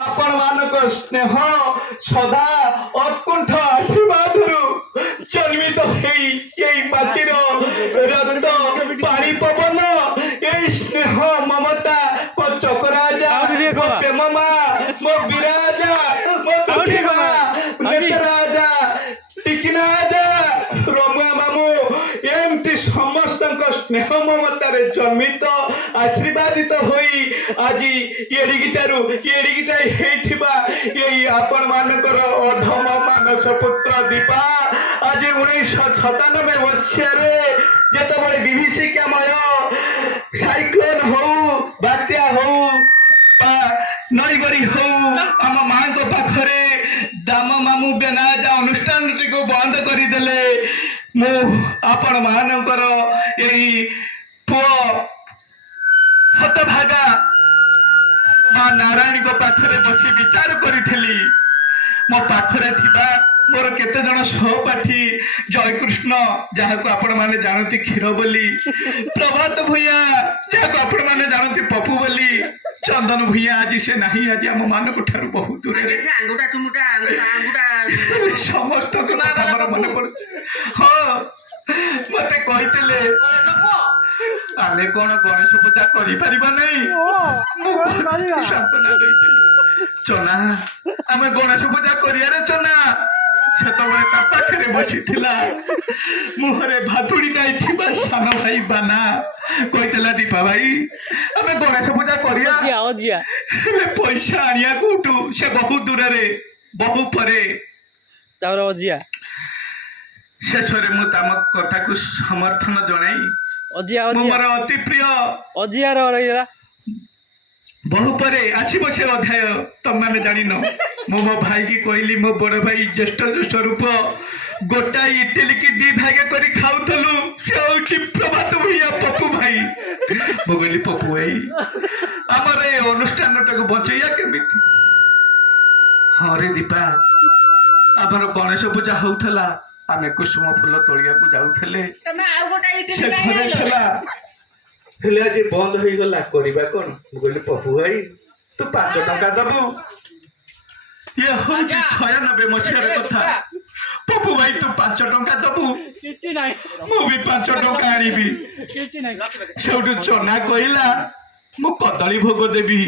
आपण मानक स्नेह सदा उत्कंठ आशीर्वाद जन्मित माटीर रक्त पानी पवन ये स्नेह ममता मो चकराजा मो प्रेम माँ मो विराजा मो दुखी माँ नेतराजा टिकिनाजा रमुआ मामू एमती समस्त स्नेह ममतार जन्मित आशीर्वादित होई आज आपण मानकर अधम मानस पुत्र दीपा आज 1997 मसीह जिते विभीषिकामय साइक्लोन हो बात्या हो नईबरी हो आम माँ पाखरे दाम मामू बेनाजा अनुष्ठान टी बंद करदे मु आपण मानकर यही पुओ हतभागा माँ नारायणी पाखरे बसी विचार करी मो पाखरे थिबा मोर केते जन सहपाठी जयकृष्ण जहाँ को आपण माने जानती क्षीर बोली प्रभात भूया जहाँ को आपण माने जानती पप्पू बोली चंदन भूया आज से नहीं आज आम मान को ठारू बहुत दूर समस्त मन पड़ हाँ मत कही आमे कौन गणेश पूजा चना आमे गणेश पूजा करियारे चना सेतबे ता पाखरे बसी थिला मुहरे भातुड़ी नाइ थिबा सान भाई बाना कहितला दीपा भाई आमे गणेश पूजा करिया जिया ले पैसा आनिया कोटू से बहुत दूर रे बहु परे तावर जिया शेषरे मु तम कथा को समर्थन जणाई मोर अति प्रिय अजिया रहा बहु परे आसब से अध्याय तुम मैंने जान मो भाई की कहली मो बड़ भाई ज्येष्ठ स्वरूप गोटा इटिल की दी भाग कर खाऊलु से प्रभात भैया पप्पू भाई मो कहली पप्पू भाई आमर ये अनुष्ठान टाक बचैया केमी हाँ रे दीपा आमर गणेश पूजा होता आमे कुसुम फूल तोलिया को जाउथले से घरे थला हेले आज बंद हो गला करबा कोन बोले पप्पू भाई तू 5 टका दबु ये हो 96 मसिया कथा पप्पू भाई तू 5 टका दबु किछि नाही मु भी 5 टका आनिबी किछि नाही सेउटु चना कहिला मु कदली भोग देबी